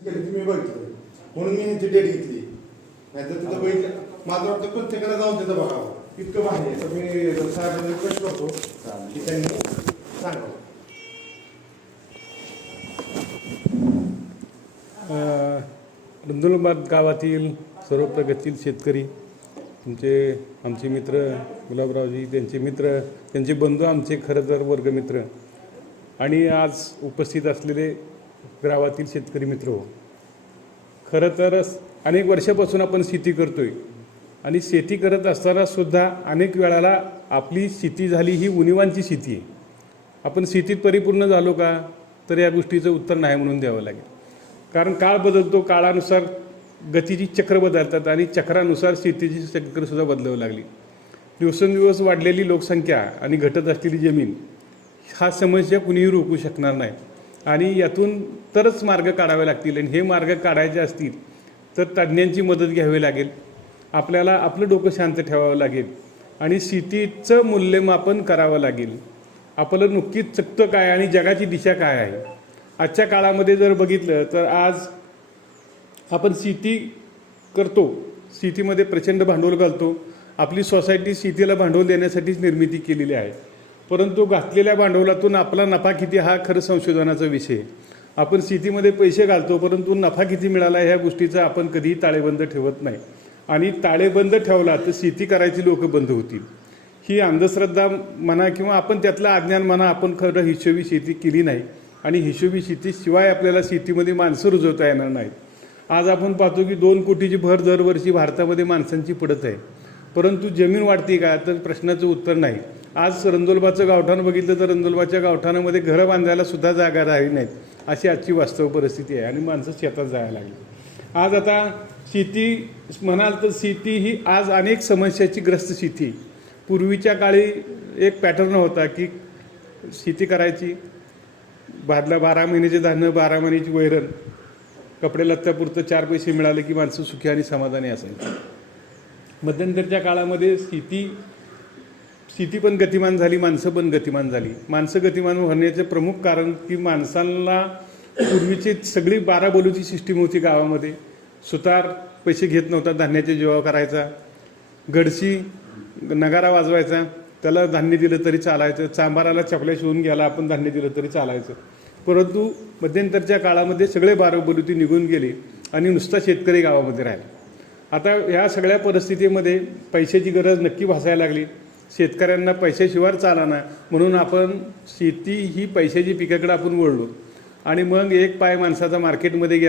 तुम्ही बघितलं म्हणून मी ह्यांची डेट घेतली. नाहीतर तिथं बघितलं माझं वाटतं प्रत्येकाला जाऊन तिथं बघावं इतकं भारी आहे. तर मी साहेबांना रिक्वेस्ट करतो की त्यांनी सांगावं. नंदुरबार गावातील सर्व प्रगतशील शेतकरी, आमचे मित्र गुलाबरावजी, त्यांचे मित्र, त्यांचे बंधू, आमचे खरं तर वर्गमित्र आणि आज उपस्थित असलेले गावातील शेतकरी मित्र हो. खरं तर अनेक वर्षापासून आपण शेती करतोय आणि शेती करत असताना सुद्धा अनेक वेळाला आपली शेती झाली ही उणिवांची शेती आहे. आपण शेतीत परिपूर्ण झालो का, तर या गोष्टीचं उत्तर नाही म्हणून द्यावं लागेल. कारण काळ बदलतो, काळानुसार गतीची चक्र बदलतात आणि चक्रानुसार शेतीची चक्रसुद्धा बदलावं लागली. दिवसेंदिवस वाढलेली लोकसंख्या आणि घटत असलेली जमीन हा समस्या कुणीही रोखू शकणार नाही आणि यातून तरच मार्ग काढावे लागतील. आणि हे मार्ग काढायचे असतील तर तज्ज्ञांची मदत घ्यावी लागेल. आपल्याला आपलं डोकं शांत ठेवावं लागेल आणि शेतीचं मूल्यमापन करावं लागेल. आपलं नक्कीच चुकतं काय आणि जगाची दिशा काय आहे. आजच्या काळामध्ये जर बघितलं तर आज आपण शेती करतो, शेतीमध्ये प्रचंड भांडवल घालतो. आपली सोसायटी शेतीला भांडवल देण्यासाठीच निर्मिती केलेली आहे. परंतु घातलेल्या भांडवलातून आपला नफा किती हा खरं संशोधनाचा विषय आहे. आपण शेतीमध्ये पैसे घालतो परंतु नफा किती मिळाला ह्या गोष्टीचा आपण कधीही ताळेबंद ठेवत नाही. आणि ताळेबंद ठेवला तर शेती करायची लोक बंद होतील. ही अंधश्रद्धा म्हणा किंवा आपण त्यातलं अज्ञान म्हणा, आपण खरं हिशोबी शेती केली नाही आणि हिशोबी शेतीशिवाय आपल्याला शेतीमध्ये माणसं रुजवता येणार नाहीत. आज आपण पाहतो की 2 कोटीची भर दरवर्षी भारतामध्ये माणसांची पडत आहे, परंतु जमीन वाढते का, तर प्रश्नाचं उत्तर नाही. आज रंदोलबाचं गावठाण बघितलं तर रंदोलबाच्या गावठाणामध्ये घरं बांधायला सुद्धा जागा राहिली नाहीत. अशी आजची वास्तव परिस्थिती आहे आणि माणसं शेतात जायला लागली. आज आता शेती म्हणाल तर शेती ही आज अनेक समस्याची ग्रस्त शेती. पूर्वीच्या काळी एक पॅटर्न होता की शेती करायची, 12 महिन्याचे धान्य, 12 महिन्याची वैरण, कपडे लत्त्यापुरतं 4 पैसे मिळाले की माणसं सुखी आणि समाधानी असायची. मध्यंतरच्या काळामध्ये शेती पण गतिमान झाली, माणसं पण गतिमान झाली. माणसं गतिमान होण्याचे प्रमुख कारण की माणसांना पूर्वीची सगळी 12 बोलूची सिस्टीम होती गावामध्ये. सुतार पैसे घेत नव्हता, धान्याचे जेव्हा करायचा, गडशी नगारा वाजवायचा, त्याला धान्य दिलं तरी चालायचं, चांबाराला चपल्या शिवून घ्यायला आपण धान्य दिलं तरी चालायचं. परंतु मध्यंतरच्या काळामध्ये सगळे 12 बोलूती निघून गेले आणि नुसता शेतकरी गावामध्ये राहिला. आता ह्या सगळ्या परिस्थितीमध्ये पैशाची गरज नक्की भासायला लागली. शेतकऱ्यांना पैशाशिवाय चालना म्हणून आपण शेती ही पैशाची पिकाकडे आपण वळलो आणि मग एक पाय माणसाचा मार्केटमध्ये गेला